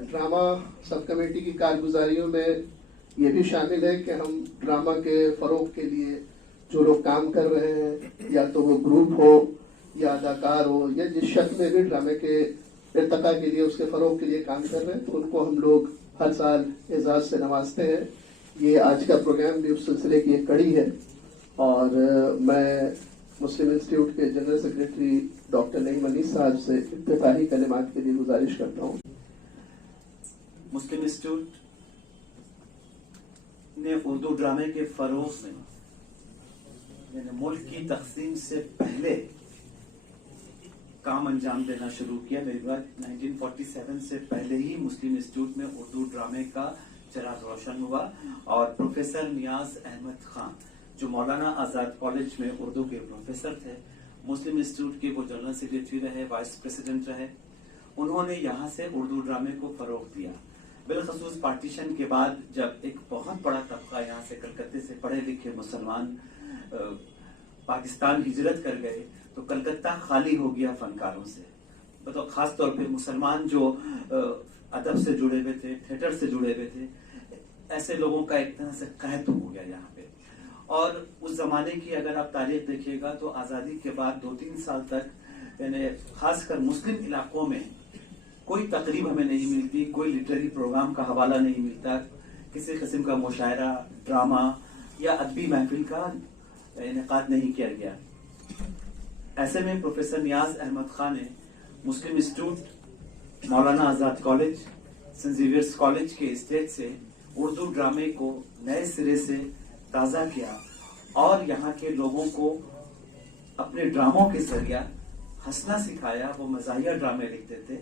Drama sub committee की कारगुजारियों में ये भी शामिल है कि हम ड्रामा के फ़रोग के लिए जो लोग काम कर रहे हैं, या तो वो ग्रुप हो या अदाकार हो या जिस शक्ल में भी ड्रामे के इर्तका के लिए, उसके फ़रोग के लिए काम कर रहे हैं, तो उनको हम लोग हर साल एजाज़ से नवाजते हैं। ये आज का प्रोग्राम भी उस सिलसिले की एक कड़ी है। और मैं मुस्लिम इंस्टीट्यूट के general secretary doctor Naeem Ali साहब से इफ्तिताही कलिमात के लिए गुजारिश करता हूँ। मुस्लिम इंस्टीट्यूट ने उर्दू ड्रामे के फरोग में मुल्क की तकसीम से पहले काम अंजाम देना शुरू किया। मेरी बात 1947 से पहले ही मुस्लिम इंस्टीट्यूट में उर्दू ड्रामे का चिराग रोशन हुआ और प्रोफेसर नियाज अहमद खान, जो मौलाना आजाद कॉलेज में उर्दू के प्रोफेसर थे, मुस्लिम इंस्टीट्यूट के वो जनरल सेक्रेटरी रहे, वाइस प्रेसिडेंट रहे, उन्होंने यहाँ से उर्दू ड्रामे को फरोग दिया। बिलखसूस पार्टीशन के बाद जब एक बहुत बड़ा तबका यहाँ से कलकत्ते से पढ़े लिखे मुसलमान पाकिस्तान हिजरत कर गए, तो कलकत्ता खाली हो गया फनकारों से। तो खास तौर पे मुसलमान जो अदब से जुड़े हुए थे, थिएटर से जुड़े हुए थे, ऐसे लोगों का एक तरह से कहत हो गया यहाँ पे। और उस जमाने की अगर आप तारीख देखिएगा तो आजादी के बाद 2-3 साल तक यानी खासकर मुस्लिम इलाकों में कोई तकरीब हमें नहीं मिलती, कोई लिटरेरी प्रोग्राम का हवाला नहीं मिलता, किसी किस्म का मुशायरा, ड्रामा या अदबी महफिल का इनेकाद नहीं किया गया। ऐसे में प्रोफेसर नियाज अहमद खान ने मुस्लिम institute, Maulana Azad college, Saint Xavier's college के स्टेज से उर्दू ड्रामे को नए सिरे से ताज़ा किया और यहाँ के लोगों को अपने ड्रामों के जरिया हंसना सिखाया। वो मज़ाहिया ड्रामे लिखते थे,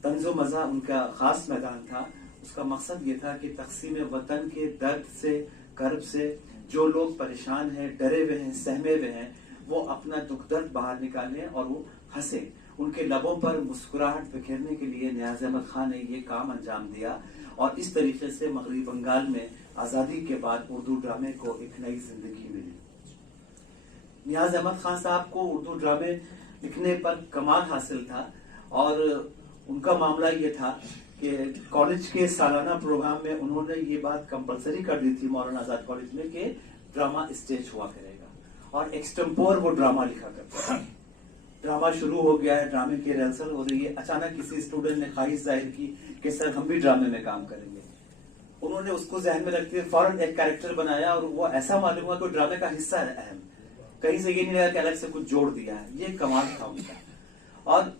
तंज़ो मज़ा उनका खास मैदान था। उसका मकसद ये था कि तक़सीम वतन के दर्द से, कर्ब से जो लोग परेशान हैं, डरे हुए हैं, सहमे हुए हैं, वो अपना दुख दर्द बाहर निकालें और वो हंसे। उनके लबों पर मुस्कुराहट बिखेरने के लिए नियाज अहमद खान ने ये काम अंजाम दिया और इस तरीके से मगरबी बंगाल में आज़ादी के बाद उर्दू ड्रामे को एक नई जिंदगी मिली। नियाज अहमद खान साहब को उर्दू ड्रामे लिखने पर कमाल हासिल था और उनका मामला ये था कि कॉलेज के सालाना प्रोग्राम में उन्होंने ये बात कंपलसरी कर दी थी मौलाना आजाद कॉलेज में कि ड्रामा स्टेज हुआ करेगा और एक्सटेम्पोर वो ड्रामा लिखा करता था। ड्रामा शुरू हो गया है, ड्रामे की रिहर्सल हो रही है, अचानक किसी स्टूडेंट ने ख्वाहिश जाहिर की कि सर हम भी ड्रामे में काम करेंगे। उन्होंने उसको जहन में रखते हुए फौरन एक कैरेक्टर बनाया और वो ऐसा मालूम हुआ कि ड्रामे का हिस्सा है अहम, कहीं से ये नहीं लगा कि अलग से कुछ जोड़ दिया है। ये कमाल था उनका। और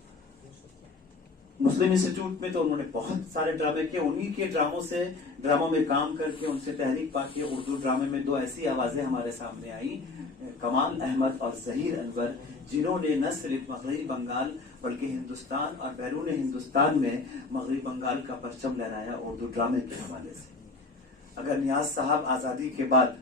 मुस्लिम इंस्टीट्यूट में तो उन्होंने बहुत सारे ड्रामे किए। उन्हीं के ड्रामों से, ड्रामों में काम करके उनसे तहरीक पाके उर्दू ड्रामे में 2 ऐसी आवाजें हमारे सामने आई, कमाल अहमद और जहीर अनवर, जिन्होंने न सिर्फ मगरबी बंगाल बल्कि हिंदुस्तान और बैरून हिंदुस्तान में मगरबी बंगाल का परचम लहराया उर्दू ड्रामे के हवाले से। अगर नियाज साहब आज़ादी के बाद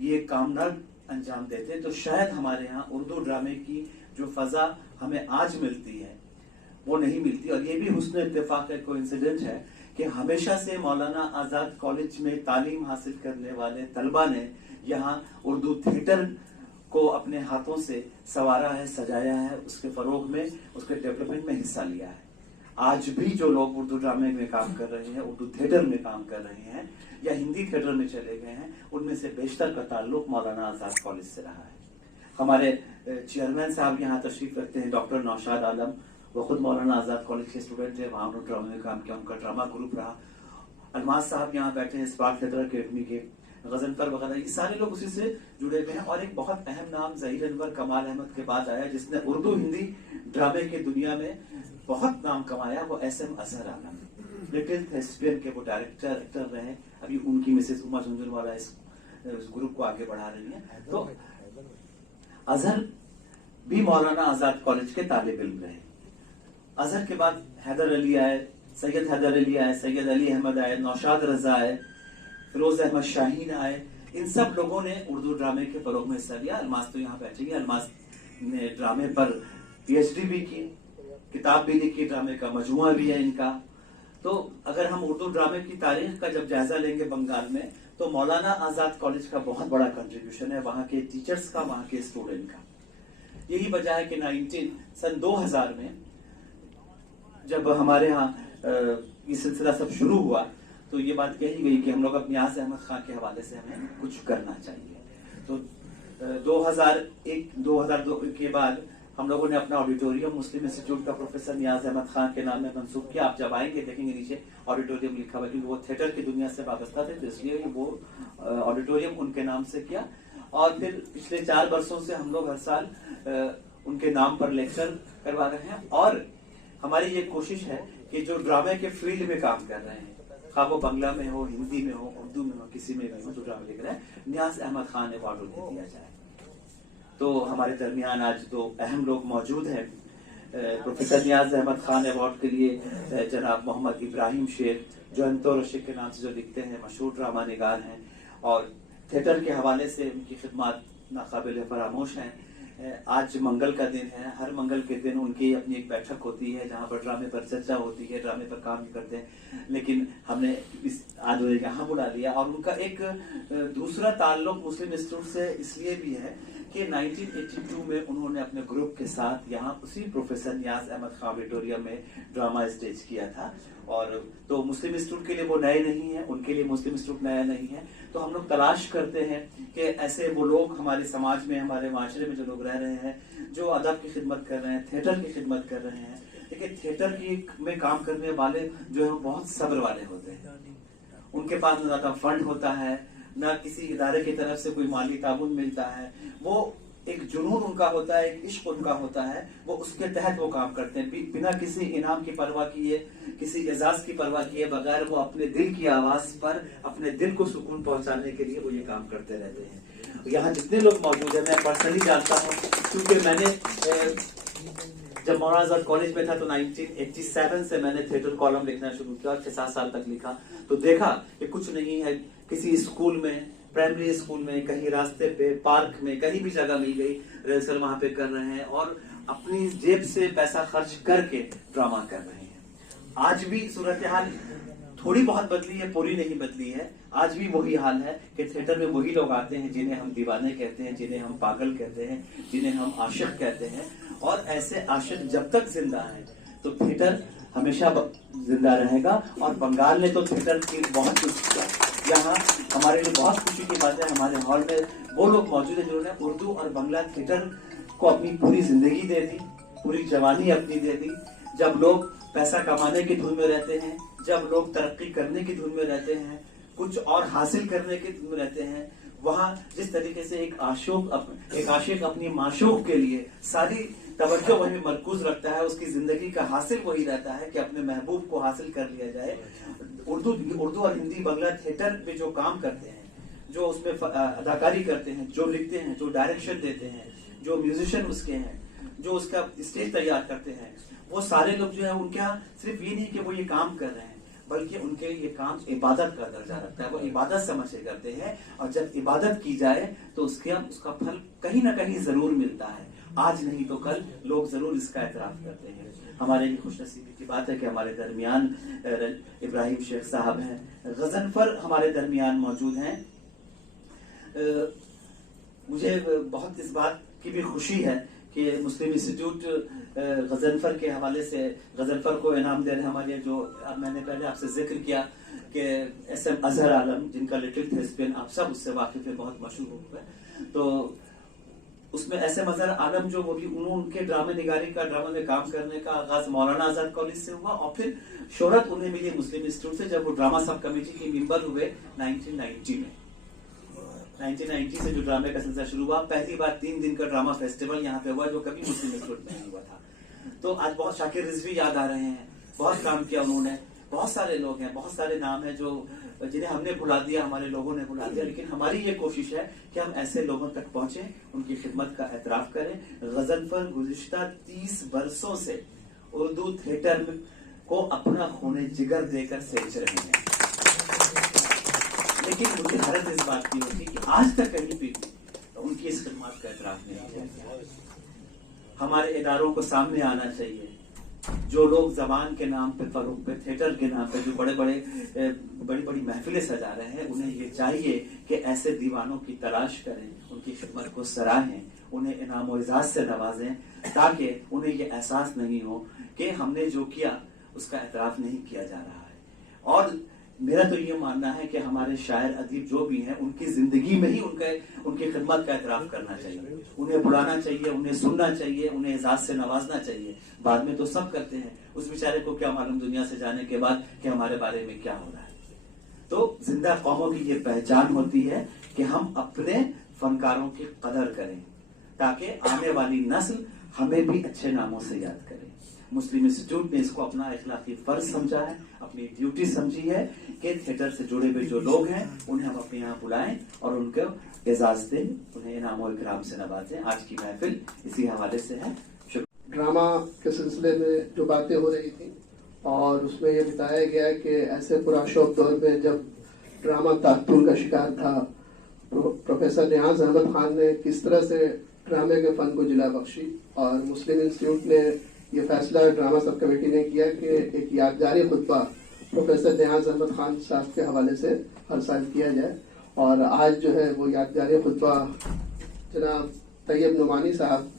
ये काम न अंजाम देते तो शायद हमारे यहाँ उर्दू ड्रामे की जो फजा हमें आज मिलती है वो नहीं मिलती। और ये भी हुस्न इत्तेफाक है, कोइंसिडेंट है कि हमेशा से मौलाना आजाद कॉलेज में तालीम हासिल करने वाले तलबा ने यहाँ उर्दू थिएटर को अपने हाथों से संवारा है, सजाया है, उसके फरोग में, उसके डेवलपमेंट में हिस्सा लिया है। आज भी जो लोग उर्दू ड्रामे में काम कर रहे हैं, उर्दू थिएटर में काम कर रहे हैं या हिंदी थिएटर में चले गए हैं, उनमें से बेशतर का ताल्लुक मौलाना आजाद कॉलेज से रहा है। हमारे चेयरमैन साहब यहाँ तशरीफ रखते हैं, डॉक्टर नौशाद आलम, वो खुद मौलाना आजाद कॉलेज के स्टूडेंट थे, वहाँ उन्होंने ड्रामे में काम किया, उनका ड्रामा ग्रुप रहा। अलमाज साहब यहाँ बैठे हैं, स्पार्क थिएटर अकेडमी के, गजनफर वगैरह, ये सारे लोग उसी से जुड़े हुए हैं। और एक बहुत अहम नाम जहीर अनवर कमाल अहमद के बाद आया, जिसने उर्दू हिंदी ड्रामे के दुनिया में बहुत नाम कमाया, वो SM अजहर आलम, लिटिल थेस्पियन के वो डायरेक्टर एक्टर रहे। अभी उनकी मिसेज उमा झुंझुनवाला इस ग्रुप को आगे बढ़ा रही है। तो अजहर भी मौलाना आजाद कॉलेज के तालिब इल्म रहे। अजहर के बाद हैदर अली आए, सैयद हैदर अली आए, सैयद अली अहमद आए, नौशाद रजा आए, फिरोज अहमद शाहीन आए। इन सब लोगों ने उर्दू ड्रामे के फरोग में हिस्सा लिया। अलमास तो यहाँ बैठेंगे, अलमास ने ड्रामे पर PhD भी की, किताब भी लिखी, ड्रामे का मजमुआ भी है इनका। तो अगर हम उर्दू ड्रामे की तारीख का जब जायजा लेंगे बंगाल में, तो मौलाना आजाद कॉलेज का बहुत बड़ा कंट्रीब्यूशन है, वहाँ के टीचर्स का, वहाँ के स्टूडेंट का। यही वजह है कि सन 2000 में जब हमारे यहाँ ये सिलसिला सब शुरू हुआ तो ये बात कही गई कि हम लोग अब नियाज अहमद खान के हवाले से हमें कुछ करना चाहिए। तो 2001-2002 के बाद हम लोगों ने अपना ऑडिटोरियम मुस्लिम इंस्टीट्यूट का प्रोफेसर नियाज अहमद खान के नाम में मंसूब किया। आप जब आएंगे देखेंगे नीचे ऑडिटोरियम लिखा हुआ, क्योंकि वो थिएटर की दुनिया से वाबस्ता थे, तो इसलिए वो ऑडिटोरियम उनके नाम से किया। और फिर पिछले 4 वर्षों से हम लोग हर साल उनके नाम पर लेक्चर करवा रहे हैं। और हमारी ये कोशिश है कि जो ड्रामे के फील्ड में काम कर रहे हैं, खा वो बंगला में हो, हिंदी में हो, उर्दू में हो, किसी में भी हो, जो ड्रामा लिख रहे हैं, नियाज अहमद खान अवार्ड उन्हें दिया जाए। तो हमारे दरमियान आज 2 अहम लोग मौजूद हैं। प्रोफेसर नियाज अहमद खान अवार्ड के लिए जनाब मोहम्मद इब्राहिम शेख, जो अंतो रशिक के नाम से जो लिखते हैं, मशहूर ड्रामा निगार हैं और थिएटर के हवाले से उनकी खिदमत नाकाबिल फरामोश हैं। आज मंगल का दिन है, हर मंगल के दिन उनकी अपनी एक बैठक होती है जहां पर ड्रामे पर चर्चा होती है, ड्रामे पर काम करते हैं। लेकिन हमने आज यहाँ बुला लिया। और उनका एक दूसरा ताल्लुक मुस्लिम इंस्टीट्यूट से इसलिए भी है कि 1982 में उन्होंने अपने ग्रुप के साथ यहाँ उसी प्रोफेसर नियाज अहमद खान ऑडिटोरियम में ड्रामा स्टेज किया था। और तो मुस्लिम इंस्टीट्यूट के लिए वो नए नहीं है, उनके लिए मुस्लिम इंस्टीट्यूट नया नहीं है। तो हम लोग तलाश करते हैं कि ऐसे वो लोग हमारे समाज में, हमारे माशरे में जो लोग रह रहे हैं, जो अदब की खिदमत कर रहे हैं, थिएटर की खिदमत कर रहे हैं। लेकिन थिएटर की में काम करने वाले जो है वो बहुत सब्र वाले होते हैं। उनके पास न ज्यादा फंड होता है, न किसी इदारे की तरफ से कोई माली ताबुन मिलता है। वो एक जुनून उनका होता है, एक इश्क उनका होता है, वो उसके तहत वो काम करते हैं। बिना किसी इनाम की परवाह किए, किसी एजाज की परवाह किए बगैर वो अपने दिल की आवाज पर अपने दिल को सुकून पहुंचाने के लिए वो ये काम करते रहते हैं। यहाँ जितने लोग मौजूद हैं, मैं पर्सनली जानता हूँ, क्योंकि मैंने जब मौलाना आजाद कॉलेज में था तो 1987 से मैंने थिएटर कॉलम लिखना शुरू किया, 6-7 साल तक लिखा। तो देखा कि कुछ नहीं है, किसी स्कूल में, प्राइमरी स्कूल में, कहीं रास्ते पे, पार्क में, कहीं भी जगह मिल गई, रिहर्सल वहां पे कर रहे हैं और अपनी जेब से पैसा खर्च करके ड्रामा कर रहे हैं। आज भी सूरत हाल थोड़ी बहुत बदली है, पूरी नहीं बदली है। आज भी वही हाल है कि थिएटर में वही लोग आते हैं जिन्हें हम दीवाने कहते हैं, जिन्हें हम पागल कहते हैं, जिन्हें हम आशिक कहते हैं। और ऐसे आशिक जब तक जिंदा है तो थिएटर हमेशा जिंदा रहेगा। और बंगाल ने तो थिएटर की बहुत कुछ किया। यहाँ हमारे लिए बहुत खुशी की बात है, हमारे हॉल में वो लोग मौजूद है जिन्होंने उर्दू और बंगला थिएटर को अपनी पूरी जिंदगी दे दी, पूरी जवानी अपनी दे दी। जब लोग पैसा कमाने की धुन में रहते हैं, जब लोग तरक्की करने की धुन में रहते हैं, कुछ और हासिल करने की धुन में रहते हैं, वहाँ जिस तरीके से एक आशिक अपनी माशूक के लिए सारी तवज्जो वही मरकूज रखता है, उसकी जिंदगी का हासिल वही रहता है कि अपने महबूब को हासिल कर लिया जाए। उर्दू और हिंदी बंगला थिएटर में जो काम करते हैं, जो उसमें अदाकारी करते हैं, जो लिखते हैं, जो डायरेक्शन देते हैं, जो म्यूजिशियन उसके हैं, जो उसका स्टेज तैयार करते हैं, वो सारे लोग जो है उनके यहाँ सिर्फ ये नहीं कि वो ये काम कर रहे हैं, बल्कि उनके ये काम इबादत का दर्जा रखता है। वो इबादत समझ के करते हैं और जब इबादत की जाए तो उसका फल कहीं ना कहीं जरूर मिलता है। आज नहीं तो कल लोग जरूर इसका एतराफ करते हैं। हमारे लिए खुशनसीबी की बात है कि हमारे दरमियान इब्राहिम शेख साहब हैं, गजनफर हमारे दरमियान मौजूद हैं। मुझे बहुत इस बात की भी खुशी है कि मुस्लिम इंस्टीट्यूट गजनफर के हवाले से गजनफर को इनाम दे रहे हैं। हमारे जो मैंने पहले आपसे जिक्र किया कि SM अजहर आलम, जिनका लिटिल थिस्पियन आप सब उससे वाकिफ है, बहुत मशहूर हुआ। तो उसमें SM अजहर आलम जो वो भी उनके ड्रामे निगारी का, ड्रामा में काम करने का आगाज मौलाना आजाद कॉलेज से हुआ और फिर शोहरत उन्हें मिली मुस्लिम इंस्टीट्यूट से जब वो ड्रामा सब कमेटी के मेंबर हुए 1990 में। 1990 से जो ड्रामे का सिलसिला शुरू हुआ, पहली बार 3 दिन का ड्रामा फेस्टिवल यहाँ पे हुआ जो कभी मुस्लिम इंस्टीट्यूट में नहीं हुआ था। तो आज बहुत शाकिर रिजवी याद आ रहे हैं, बहुत काम किया उन्होंने। बहुत सारे लोग हैं, बहुत सारे नाम हैं जो जिन्हें हमने भुला दिया, हमारे लोगों ने भुला दिया। लेकिन हमारी ये कोशिश है कि हम ऐसे लोगों तक पहुंचे, उनकी खिदमत का एतराफ करें। गजनफर गुज़िश्ता 30 वर्षों से उर्दू थिएटर को अपना खूने जिगर देकर सेच रहे हैं। लेकिन मुझे हैरत इस बात की होती कि आज तक कहीं भी उनकी इस खिदमत का एतराफ नहीं किया। हमारे इदारों को सामने आना चाहिए। जो लोग जबान के नाम पे, फरोग पे, थिएटर के नाम पे जो बड़ी बड़ी महफिलें सजा रहे हैं, उन्हें ये चाहिए कि ऐसे दीवानों की तलाश करें, उनकी खिदमत को सराहें, उन्हें इनाम और इजाज़ से नवाजें, ताकि उन्हें ये एहसास नहीं हो कि हमने जो किया उसका एतराफ नहीं किया जा रहा है। मेरा तो ये मानना है कि हमारे शायर अदीब जो भी हैं उनकी जिंदगी में ही उनकी खिदमत का एतराफ करना चाहिए, उन्हें बुलाना चाहिए, उन्हें सुनना चाहिए, उन्हें एजाज से नवाजना चाहिए। बाद में तो सब करते हैं, उस बेचारे को क्या मालूम दुनिया से जाने के बाद कि हमारे बारे में क्या हो रहा है। तो जिंदा कौमों की ये पहचान होती है कि हम अपने फनकारों की कदर करें ताकि आने वाली नस्ल हमें भी अच्छे नामों से याद करे। मुस्लिम इंस्टीट्यूट ने इसको अपना इखलाकी फर्ज समझा है, अपनी ड्यूटी समझी है कि थिएटर से जुड़े हुए जो लोग हैं उन्हें हम अपने यहाँ बुलाएं और उनको एजाज दें, उन्हें इनाम इकराम से नवाजें। आज की महफिल इसी हवाले से है। ड्रामा के सिलसिले में जो बातें हो रही थी और उसमें यह बताया गया कि ऐसे पुराशौक दौर में जब ड्रामा तातुल का शिकार था, प्रोफेसर नियाज अहमद खान ने किस तरह से ड्रामे के फन को जिला बख्शी और मुस्लिम इंस्टीट्यूट ने ये फैसला ड्रामा सब कमेटी ने किया कि एक यादगारी खुतबा प्रोफेसर नियाज अहमद खान साहब के हवाले से हर साल किया जाए। और आज जो है वो यादगारी खुतबा जनाब तैयब नुमानी साहब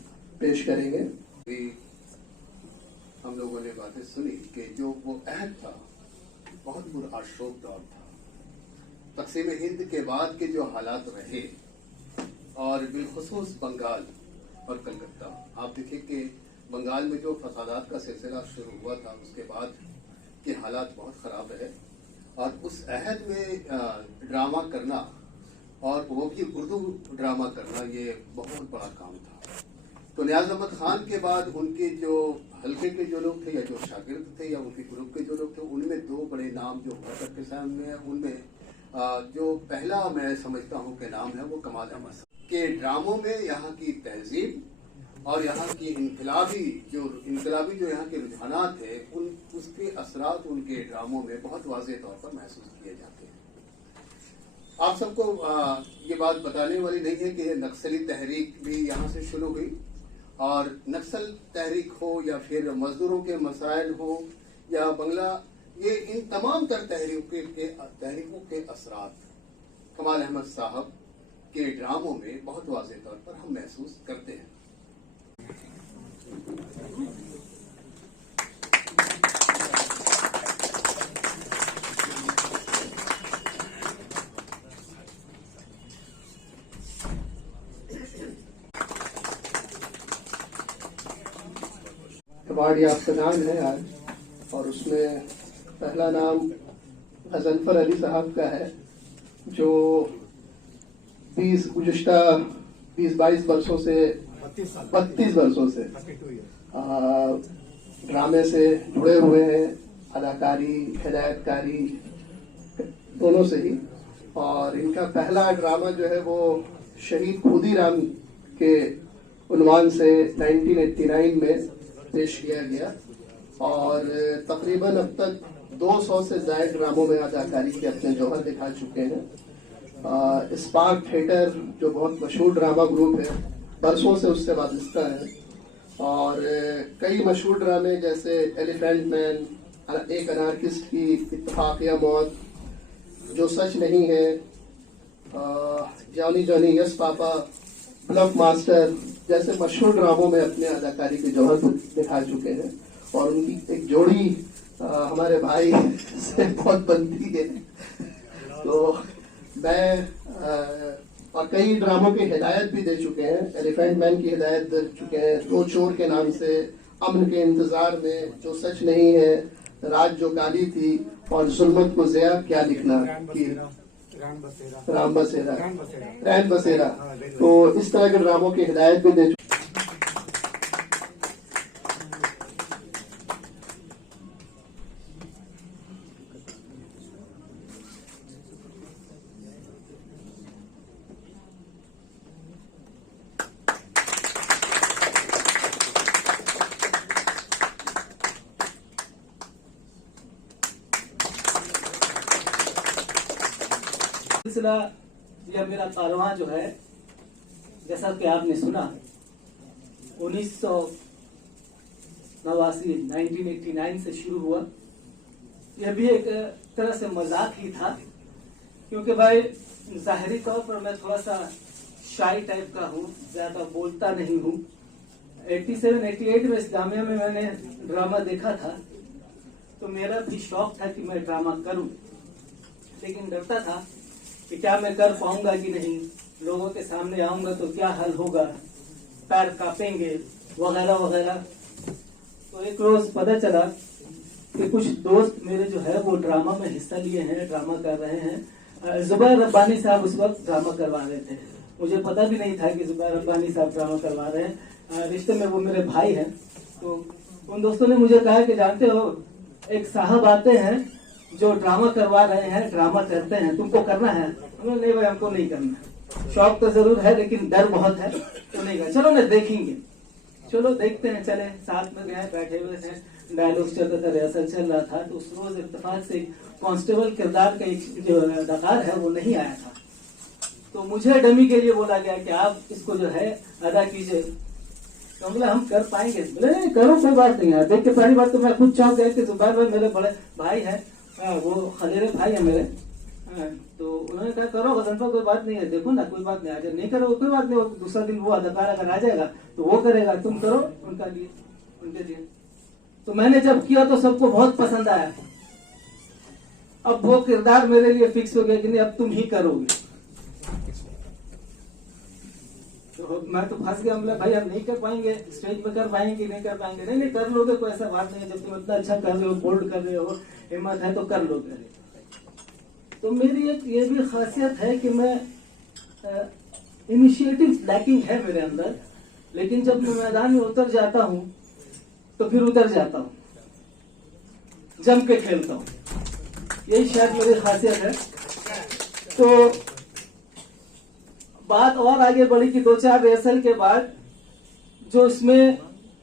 पेश करेंगे। हम लोगों ने बातें सुनी कि जो वो अहद था बहुत पुरआशोक दौर था। तक़सीम हिंद के बाद के जो हालात रहे और बिलखुसूस बंगाल और कलकत्ता, आप देखिए कि बंगाल में जो फसादात का सिलसिला शुरू हुआ था उसके बाद के हालात बहुत ख़राब रहे और उस अहद में ड्रामा करना और वो भी उर्दू ड्रामा करना ये बहुत बड़ा काम था। तो नियाज अहमद खान के बाद उनके जो हल्के के जो लोग थे या जो शागिर्द थे या उनके ग्रुप के जो लोग थे उनमें दो बड़े नाम जो हुआ सबके सामने, उनमें जो पहला मैं समझता हूँ कि नाम है वो कमाल अहमद के ड्रामों में यहाँ की तहजीब और यहाँ की इनकलाबी जो यहाँ के रुझानात थे उसके असरात उनके ड्रामों में बहुत वाज़ेह तौर पर महसूस किए जाते हैं। आप सबको ये बात बताने वाली नहीं है कि नक्सली तहरीक भी यहाँ से शुरू हुई और नक्सल तहरीक हो या फिर मजदूरों के मसाइल हो या बंगला, ये इन तमाम तर तहरीकों के असरात कमाल अहमद साहब के ड्रामों में बहुत वाज़ेह तौर पर हम महसूस करते हैं। अवार्ड याफ्ता नाम है आज और उसमें पहला नाम गजनफर अली साहब का है जो 20-22 वर्षों से 32 वर्षों से ड्रामे से जुड़े हुए हैं, अदाकारी हिदायतकारी दोनों से ही। और इनका पहला ड्रामा जो है वो शहीद खुदीराम के उन्वान से 1989 में पेश किया गया और तकरीबन अब तक 200 से ज़ायद ड्रामों में अदाकारी के अपने जौहर दिखा चुके हैं। स्पार्क थिएटर जो बहुत मशहूर ड्रामा ग्रुप है बरसों से उससे वाबस्ता है और कई मशहूर ड्रामे जैसे एलिफेंट मैन, एक अनार्किस्ट की इत्तफाकिया मौत, जो सच नहीं है, Johnny Johnny yes papa, bluff master जैसे मशहूर ड्रामों में अपने अदाकारी के जौहर दिखा चुके हैं। और उनकी एक जोड़ी हमारे भाई से बहुत बनती है। तो मैं और कई ड्रामों की हिदायत भी दे चुके हैं। एलिफेंट मैन की हिदायत दे चुके हैं, दो चोर के नाम से, अमन के इंतजार में, जो सच नहीं है, रात जो काली थी और जुल्मत को ज़िया क्या लिखना की रैन बसेरा। तो इस तरह के ड्रामों की हिदायत भी दे चुके। सिलसिला या मेरा कारवां जो है, जैसा कि आपने सुना, 1989 से शुरू हुआ। यह भी एक तरह से मजाक ही था क्योंकि भाई ज़ाहिरी तौर पर मैं थोड़ा सा शाई टाइप का हूँ, ज्यादा बोलता नहीं हूँ। 87-88 में इस जामिया में मैंने ड्रामा देखा था तो मेरा भी शौक था कि मैं ड्रामा करूं। लेकिन डरता था कि क्या मैं कर पाऊंगा कि नहीं, लोगों के सामने आऊंगा तो क्या हाल होगा, पैर कांपेंगे वगैरह वगैरह। तो एक रोज पता चला कि कुछ दोस्त मेरे जो है वो ड्रामा में हिस्सा लिए हैं, ड्रामा कर रहे हैं। जुबैर रब्बानी साहब उस वक्त ड्रामा करवा रहे थे, मुझे पता भी नहीं था कि जुबैर रब्बानी साहब ड्रामा करवा रहे हैं। रिश्ते में वो मेरे भाई हैं। तो उन दोस्तों ने मुझे कहा कि जानते हो एक साहब आते हैं जो ड्रामा करवा रहे हैं, ड्रामा करते हैं, तुमको करना है? हमने नहीं भाई हमको नहीं करना, शौक तो जरूर है लेकिन डर बहुत है तो नहीं करना। चलो ना देखेंगे, चलो देखते हैं। चले, साथ में गए, बैठे हुए थे, डायलॉग चल रहा था, रिहर्सल चल रहा था। तो उस रोज इत्तेफाक से कांस्टेबल किरदार का एक जो अदाकार है वो नहीं आया था, तो मुझे डमी के लिए बोला गया कि आप इसको जो है अदा कीजिए। तो बोला हम कर पाएंगे? बोले नहीं करो, कोई बात नहीं है। देख के पहली बात तो मैं खुद चौंक गया कि जुबैर भाई मेरे बड़े भाई हैं, वो खलील भाई है मेरे। तो उन्होंने कहा करो गजनफा, कोई बात नहीं है, देखो ना कोई बात नहीं, आज नहीं करो कोई बात नहीं, दूसरा दिन वो अदाकार अगर आ जाएगा तो वो करेगा, तुम करो उनका लिए उनके लिए। तो मैंने जब किया तो सबको बहुत पसंद आया। अब वो किरदार मेरे लिए फिक्स हो गया कि नहीं अब तुम ही करोगे। तो मैं तो फंस गया, मतलब भाई हम नहीं कर पाएंगे, स्टेज पे कर पाएंगे नहीं कर पाएंगे? नहीं नहीं कर लोगे, कोई ऐसा बात नहीं है, जब तुम इतना अच्छा कर रहे हो, बोल्ड कर रहे हो, हिम्मत है तो कर लोगे। तो मेरी एक ये भी खासियत है कि मैं इनिशिएटिव लैकिंग है मेरे अंदर, लेकिन जब मैं मैदान में उतर जाता हूँ तो फिर उतर जाता हूँ, जम के खेलता हूँ, यही शायद मेरी खासियत है। तो बात और आगे बढ़ी कि 2-4 रिहर्सल के बाद जो इसमें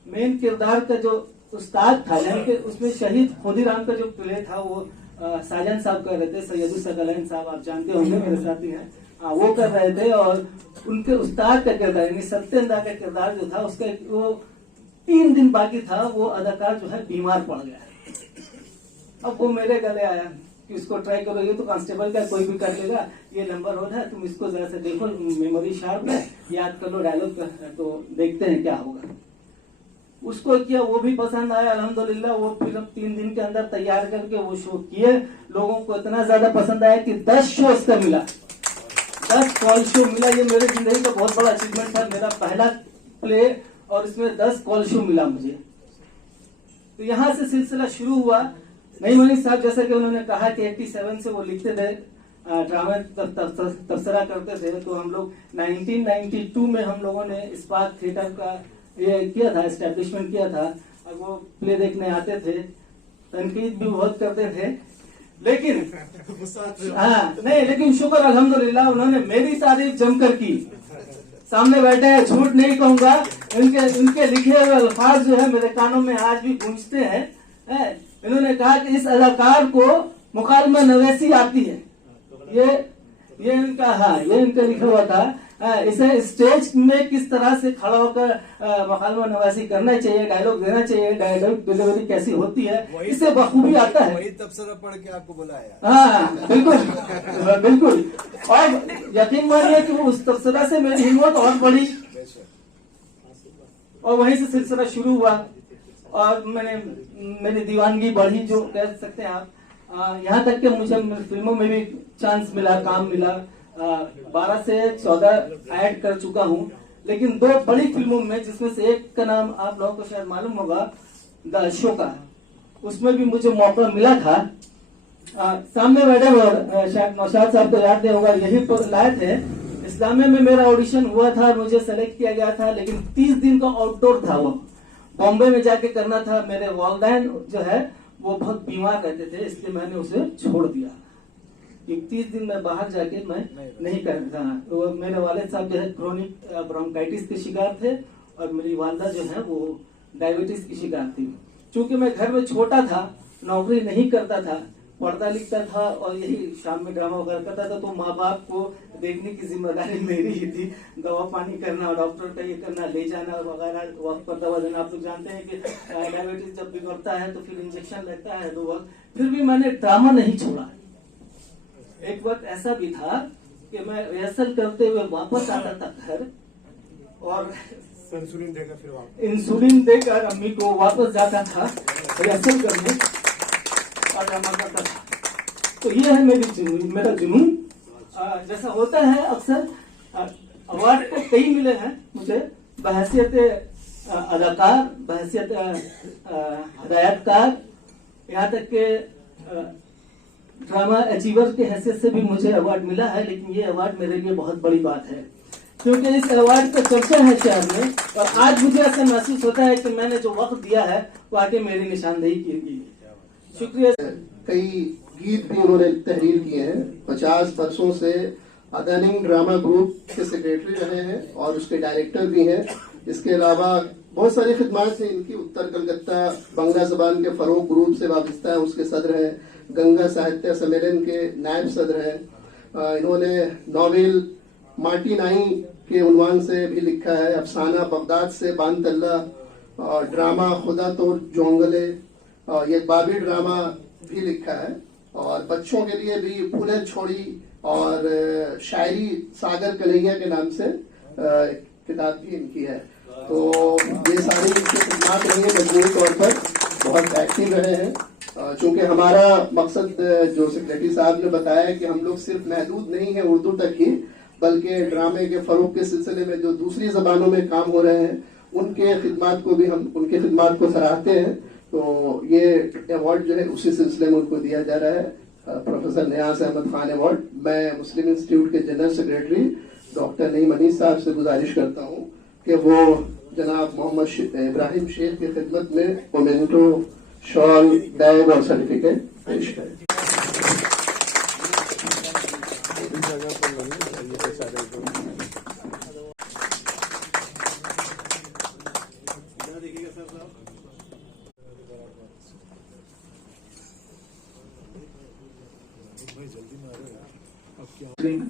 मेन किरदार का जो उस्ताद था, यानी कि उसमें शहीद खुदीराम का जो प्ले था वो साजन साहब कर रहे थे, सैयदुल सकलैन साहब आप जानते होंगे, मेरे साथी हैं, वो कर रहे थे। और उनके उस्ताद का किरदार यानी सत्येंद्र का किरदार जो था उसका वो 3 दिन बाकी था, वो अदाकार जो है बीमार पड़ गया। अब वो मेरे गले आया कि इसको ट्राई करो, ये तो कांस्टेबल का कोई भी कर लेगा, ये नंबर हो रहा है, तुम इसको जरा से देखो, मेमोरी शार्प है, याद कर लो डायलॉग, तो देखते हैं क्या होगा। उसको किया, वो भी पसंद आया अल्हम्दुलिल्लाह। वो फिल्म 3 दिन के अंदर तैयार करके वो शो किए, लोगों को इतना ज्यादा पसंद आया कि 10 शो इसका मिला, 10 कॉल शो मिला। ये मेरी जिंदगी का बहुत बड़ा अचीवमेंट था, मेरा पहला प्ले और इसमें 10 कॉल शो मिला मुझे। तो यहाँ से सिलसिला शुरू हुआ। नहीं मनीष साहब जैसा कि उन्होंने कहा कि 87 से वो लिखते थे, ड्रामा तबसरा करते थे। तो हम लोग 1992 में हम लोगों ने इस्पात थिएटर का ये किया था, एस्टेब्लिशमेंट किया था, और वो प्ले देखने आते थे, तनकीद भी बहुत करते थे, लेकिन नहीं, लेकिन शुक्र अल्हम्दुलिल्लाह उन्होंने मेरी तारीफ जमकर की। सामने बैठे हैं, झूठ नहीं कहूंगा, उनके लिखे हुए अल्फाज जो है मेरे कानों में आज भी गूंजते हैं। इन्होंने कहा कि इस अदाकार को मुकालमा नवेसी आती है। ये इनका, हाँ ये इनका लिखा हुआ था। इसे स्टेज में किस तरह से खड़ा होकर मुकालमा नवासी करना चाहिए, डायलॉग देना चाहिए, डायलॉग डिलीवरी कैसी होती है, इसे बखूबी आता है। वही तबसरा पढ़ के आपको बुलाया। हाँ बिल्कुल बिल्कुल। और यकीन मानिए कि उस तबसरा से मेरी हिम्मत और बढ़ी और वहीं से सिलसिला शुरू हुआ और मेरी दीवानगी बढ़ी, जो कह सकते हैं आप। यहाँ तक कि मुझे फिल्मों में भी चांस मिला, काम मिला। 12 से 14 ऐड कर चुका हूँ, लेकिन 2 बड़ी फिल्मों में, जिसमें से एक का नाम आप लोगों को शायद मालूम होगा, द अशोका, उसमें भी मुझे मौका मिला था। सामने बैठे हुए शायद नौशाद साहब को याद नहीं होगा, यही पर लाए थे। इस्लामिया में मेरा ऑडिशन हुआ था, मुझे सेलेक्ट किया गया था, लेकिन 30 दिन का आउटडोर था, वो बॉम्बे में जाके करना था। मेरे वालिदैन जो है वो बहुत बीमार रहते थे, इसलिए मैंने उसे छोड़ दिया। 31 दिन में बाहर जाके मैं नहीं कर रहा था। तो मेरे वालिद साहब जो है क्रोनिक ब्रोंकाइटिस के शिकार थे और मेरी वालदा जो है वो डायबिटीज की शिकार थी। चूंकि मैं घर में छोटा था, नौकरी नहीं करता था, पढ़ता लिखता था और यही शाम में ड्रामा वगैरह करता था, तो माँ बाप को देखने की जिम्मेदारी मेरी ही थी। दवा पानी करना, डॉक्टर का ये करना, ले जाना वगैरह, वक्त पर दवा देना। आप लोग जानते हैं कि डायबिटीज जब बिगड़ता है तो फिर इंजेक्शन लगता है 2 वक्त। फिर भी मैंने ड्रामा नहीं छोड़ा। एक वक्त ऐसा भी था कि मैं रिहर्सल करते हुए वापस आता था घर और इंसुलिन देकर अम्मी को वापस जाता था रिहर्सल करने और ड्रामा करता था। तो ये है मेरा जुनून। जैसा होता है अक्सर, अवार्ड तो कई मिले हैं मुझे, बहैसियत अदाकार, बहैसियत हिदायतकार, यहाँ तक के ड्रामा अचीवर के हैसियत से भी मुझे अवार्ड मिला है। लेकिन ये अवार्ड मेरे लिए बहुत बड़ी बात है, क्योंकि इस अवार्ड का चर्चा है शहर में, और आज मुझे ऐसा महसूस होता है कि मैंने जो वक्त दिया है वो आके मेरी निशानदेही की गई। शुक्रिया। कई गीत भी उन्होंने तहरीर किए हैं। 50 वर्षों से अदानिंग ड्रामा ग्रुप के सेक्रेटरी रहे हैं और उसके डायरेक्टर भी हैं। इसके अलावा बहुत सारी खिदमात हैं इनकी। उत्तर कलकत्ता बंगला जबान के फरोग ग्रुप से वाबस्ता है, उसके सदर हैं। गंगा साहित्य सम्मेलन के नायब सदर हैं। इन्होंने नॉवेल माटी नाई के उन्वान से भी लिखा है, अफसाना बगदाद से बानतल्ला, ड्रामा खुदा तो जोंगले, ये बाबी ड्रामा भी लिखा है, और बच्चों के लिए भी फूले छोड़ी और शायरी सागर कन्हैया के नाम से किताब भी इनकी है। तो ये सारी इनकी खिदमात रही है, मजबूरी तौर पर बहुत एक्टिव रहे हैं। चूंकि हमारा मकसद जो सेक्रेटरी साहब ने बताया कि हम लोग सिर्फ महदूद नहीं है उर्दू तक ही, बल्कि ड्रामे के फरोग के सिलसिले में जो दूसरी जबानों में काम हो रहे हैं उनके खिदमात को भी हम उनके खिदमात को सराहते हैं। तो ये अवार्ड जो है उसी सिलसिले में उनको दिया जा रहा है, प्रोफेसर नियाज अहमद खान अवार्ड। मैं मुस्लिम इंस्टीट्यूट के general secretary doctor Naeem Anees sahab से गुजारिश करता हूँ कि वो जनाब मोहम्मद इब्राहिम शेख की खिदमत में मोमेंटो, शॉल, बैग और सर्टिफिकेट पेश करें।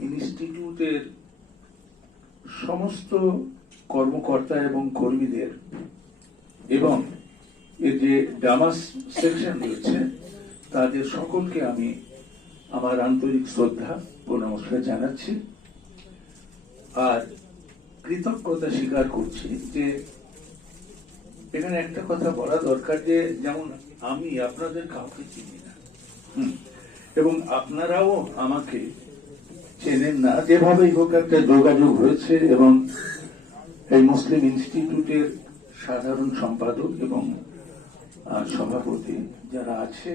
ইনস্টিটিউটের সমস্ত কর্মকর্তা এবং কর্মীদের এবং এর যে ড্রামা সেকশন রয়েছে তাদের সকলকে আমি আমার আন্তরিক শ্রদ্ধা ও নমস্কার জানাচ্ছি। আর কৃতজ্ঞতা স্বীকার করছি যে এখানে একটা কথা বলা দরকার, যে যেমন আমি আপনাদের কাউকে চিনি না এবং আপনারাও আমাকে চেনেন না, যেভাবেই হোক একটা যোগাযোগ হয়েছে এবং এই মুসলিম ইনস্টিটিউটের সাধারণ সম্পাদক এবং সভাপতি যারা আছে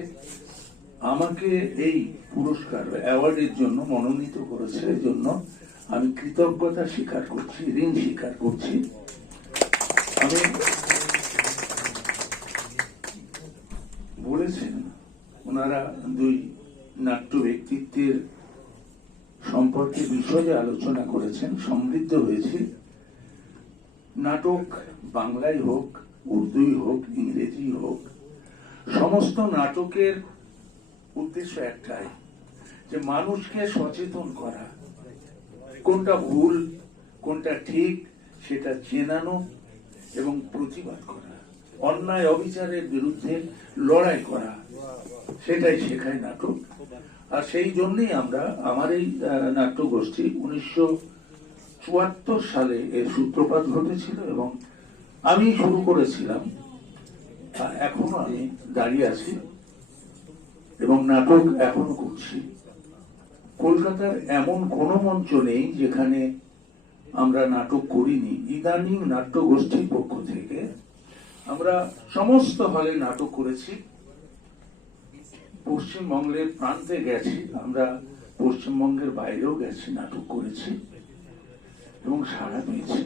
আমাকে এই পুরস্কার অ্যাওয়ার্ডের জন্য মনোনীত করেছে। এর জন্য আমি কৃতজ্ঞতা স্বীকার করছি, ঋণ স্বীকার করছি। আমি বলেছেন ওনারা দুই নাট্য ব্যক্তিত্বের সম্পর্কে বিষয়ে আলোচনা করেছেন, সমৃদ্ধ হয়েছে। নাটক বাংলায় হোক, উর্দুই হোক, ইংরেজি হোক, সমস্ত নাটকের উদ্দেশ্য একটাই, যে মানুষকে সচেতন করা, কোনটা ভুল কোনটা ঠিক সেটা চেনানো এবং প্রতিবাদ করা, অন্যায় অবিচারের বিরুদ্ধে লড়াই করা, সেটাই শেখায় নাটক। আর সেই জন্যই আমরা আমার এই নাট্যগোষ্ঠী 1974 সালে এর সূত্রপাত ঘটেছিল এবং আমি শুরু করেছিলাম। এখনো আমি দাঁড়িয়ে আছি এবং নাটক এখনো করছি। কলকাতার এমন কোনো মঞ্চ নেই যেখানে আমরা নাটক করিনি। ইদানিং নাট্যগোষ্ঠীর পক্ষ থেকে আমরা সমস্ত হলে নাটক করেছি। পশ্চিমবঙ্গের প্রান্তে গেছি, আমরা পশ্চিমবঙ্গের বাইরেও গেছি, নাটক করেছি এবং সাড়া পেয়েছি।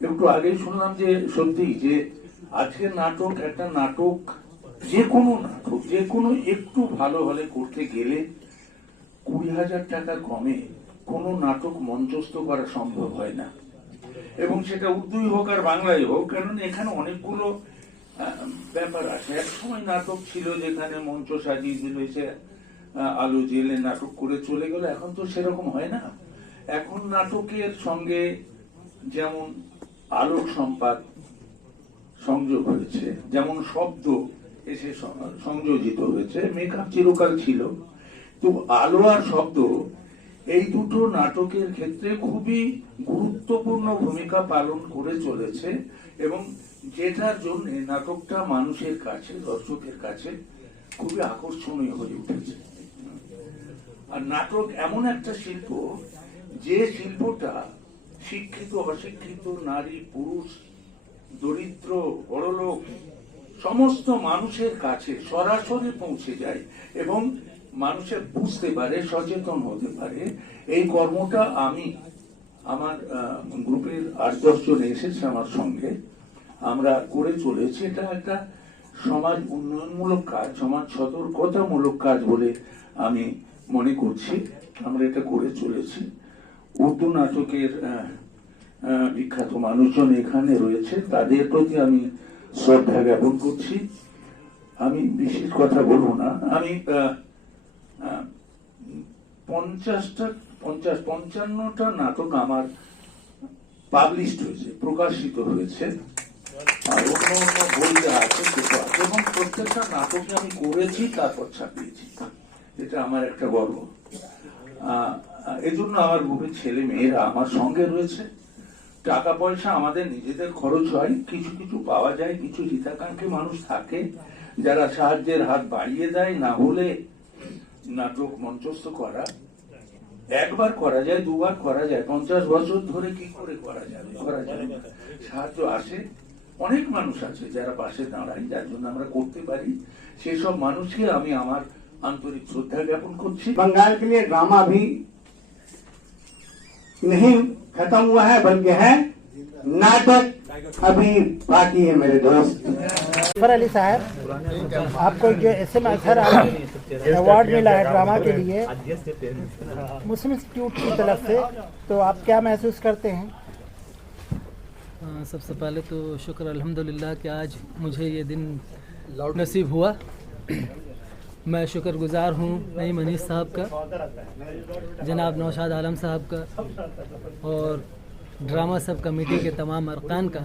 একটু আগেই শুনলাম যে সত্যি যে আজকের নাটক, একটা নাটক, যে কোনো নাটক, যে কোনো একটু ভালো হলে করতে গেলে 20,000 টাকা কমে কোনো নাটক মঞ্চস্থ করা সম্ভব হয় না। এবং সেটা উর্দুই হোক আর বাংলায় হোক, কারণ এখানে অনেকগুলো ব্যাপার আছে। এক সময় নাটক ছিল যেখানে মঞ্চ সাজিয়ে দিল, এসে আলো জেলে নাটক করে চলে গেল। এখন তো সেরকম হয় না। এখন নাটকের সঙ্গে যেমন আলোক সম্পাদ সংযোগ হয়েছে, যেমন শব্দ এসে সংযোজিত হয়েছে, মেকআপ চিরকাল ছিল, তো আলো আর শব্দ এই দুটো নাটকের ক্ষেত্রে খুবই গুরুত্বপূর্ণ ভূমিকা পালন করে চলেছে এবং যেটার জন্য নাটকটা মানুষের কাছে, দর্শকের কাছে খুবই আকর্ষণীয় হয়ে উঠেছে। আর নাটক এমন একটা শিল্প, যে শিল্পটা শিক্ষিত অশিক্ষিত, নারী পুরুষ, দরিদ্র বড়লোক সমস্ত মানুষের কাছে সরাসরি পৌঁছে যায় এবং মানুষের বুঝতে পারে, সচেতন হতে পারে। এই কর্মটা আমি আমার গ্রুপের 8-10 জন এসেছে আমার সঙ্গে, আমরা করে চলেছি। এটা একটা সমাজ উন্নয়নমূলক কাজ, সমাজ সতর্কতামূলক কাজ বলে আমি মনে করছি। আমরা এটা করে চলেছি। উর্দু নাটকের বিখ্যাত মানুষজন এখানে রয়েছে, তাদের প্রতি আমি শ্রদ্ধা জ্ঞাপন করছি। আমি বিশেষ কথা বলবো না। আমি 55টা নাটক আমার পাবলিশড হয়েছে, প্রকাশিত হয়েছে, আর অন্য অন্য বইটা আছে এবং প্রত্যেকটা নাটকে আমি করেছি, তারপর ছাপিয়েছি। এটা আমার একটা গর্ব। এই জন্য আমার গ্রুপের ছেলে মেয়েরা আমার সঙ্গে রয়েছে। টাকা পয়সা আমাদের নিজেদের খরচ হয়, কিছু কিছু পাওয়া যায়, কিছু হিতাকাঙ্ক্ষী মানুষ থাকে যারা সাহায্যের হাত বাড়িয়ে দেয়। না হলে নাটক মঞ্চস্থ করা একবার করা যায়, দুবার করা যায়, 50 বছর ধরে কি করে করা যাবে? সাহায্য আসে, অনেক মানুষ আছে যারা পাশে দাঁড়ায়, যার জন্য আমরা করতে পারি। সেসব মানুষকে আমি আমার आंतरिक श्रद्धा ज्ञापन करছি। बंगाल के लिए ड्रामा भी नहीं खत्म हुआ है, बल्कि है नाटक अभी बाकी है मेरे दोस्त। जफर अली साहब, आपको जो SM अजहर अवार्ड मिला है ड्रामा के लिए मुस्लिम इंस्टीट्यूट की तरफ से, तो आप क्या महसूस करते हैं? सबसे पहले तो शुक्र अल्हम्दुलिल्लाह कि आज मुझे ये दिन नसीब हुआ। मैं शुक्रगुजार हूँ नईम अनीस साहब का, जनाब नौशाद आलम साहब का और ड्रामा सब कमेटी के तमाम अरकान का,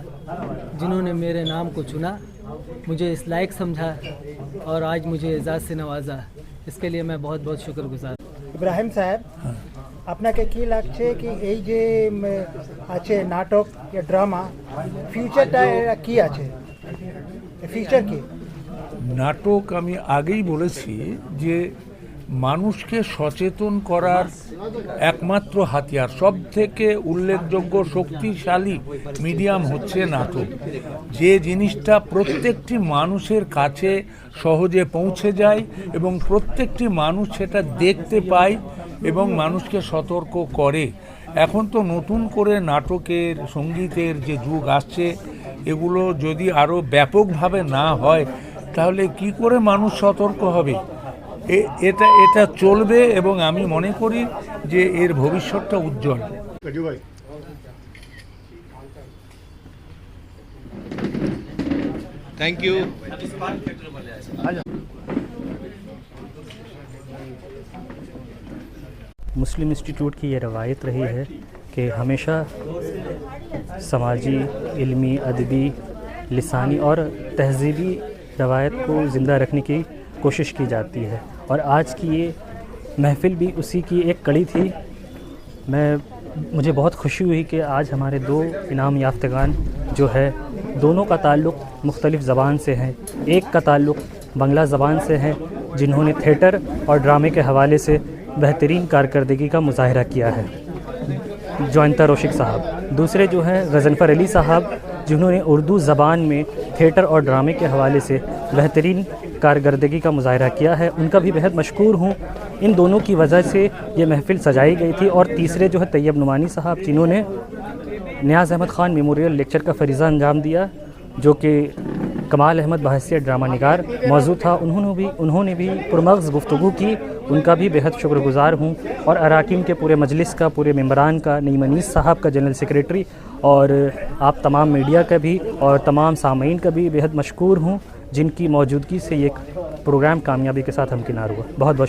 जिन्होंने मेरे नाम को चुना, मुझे इस लायक समझा और आज मुझे एजाज़ से नवाजा। इसके लिए मैं बहुत बहुत शुक्रगुजार। इब्राहिम साहब, আপনাকে কি লাগছে কি এই যে আছে নাটক या ড্রামা, ফিউচারটা কি আছে? ফিউচার কি? নাটক আমি আগেই বলেছি যে মানুষকে সচেতন করার একমাত্র হাতিয়ার, সব থেকে উল্লেখযোগ্য শক্তিশালী মিডিয়াম হচ্ছে নাটক। যে জিনিসটা প্রত্যেকটি মানুষের কাছে সহজে পৌঁছে যায় এবং প্রত্যেকটি মানুষ সেটা দেখতে পায় এবং মানুষকে সতর্ক করে। এখন তো নতুন করে নাটকের, সঙ্গীতের যে যুগ আসছে, এগুলো যদি আরও ব্যাপকভাবে না হয় তাহলে কি করে মানুষ সতর্ক হবে? এটা চলবে এবং আমি মনে করি যে এর ভবিষ্যৎটা উজ্জ্বল। Thank you. मुस्लिम इंस्टीट्यूट की ये रवायत रही है कि हमेशा समाजी, इल्मी, अदबी, लिसानी और तहज़ीबी रवायत को ज़िंदा रखने की कोशिश की जाती है और आज की ये महफ़िल भी उसी की एक कड़ी थी। मुझे बहुत खुशी हुई कि आज हमारे 2 इनाम याफ्तगान जो है, दोनों का ताल्लुक़ मुख्तलिफ़ ज़बान से है। एक का ताल्लुक़ बांग्ला ज़बान से है, जिन्होंने थिएटर और ड्रामे के हवाले से बेहतरीन कारकर्दगी का मुज़ाहरा किया है, जॉइंता रोशिक साहब। दूसरे जो हैं गज़नफ़र अली साहब, जिन्होंने उर्दू ज़बान में थिएटर और ड्रामे के हवाले से बेहतरीन कारकर्दगी का मुज़ाहरा किया है। उनका भी बेहद मशकूर हूँ। इन दोनों की वजह से ये महफ़िल सजाई गई थी। और तीसरे जो है तैयब नुमानी साहब, जिन्होंने नियाज़ अहमद ख़ान मेमोरियल लेक्चर का फ़रीज़ा अंजाम दिया, जो कि कमाल अहमद बहसियत ड्रामा निगार मौजूद था। उन्होंने भी पुरमग़ज़ गुफ्तगू की, उनका भी बेहद शुक्रगुज़ार हूँ। और अराकीन के पूरे मजलिस का, पूरे मेंबरान का, नईम अनीस साहब का जनरल सेक्रेटरी और आप तमाम मीडिया का भी और तमाम सामीन का भी बेहद मशकूर हूँ, जिनकी मौजूदगी से ये प्रोग्राम कामयाबी के साथ हमकिनार हुआ। बहुत बहुत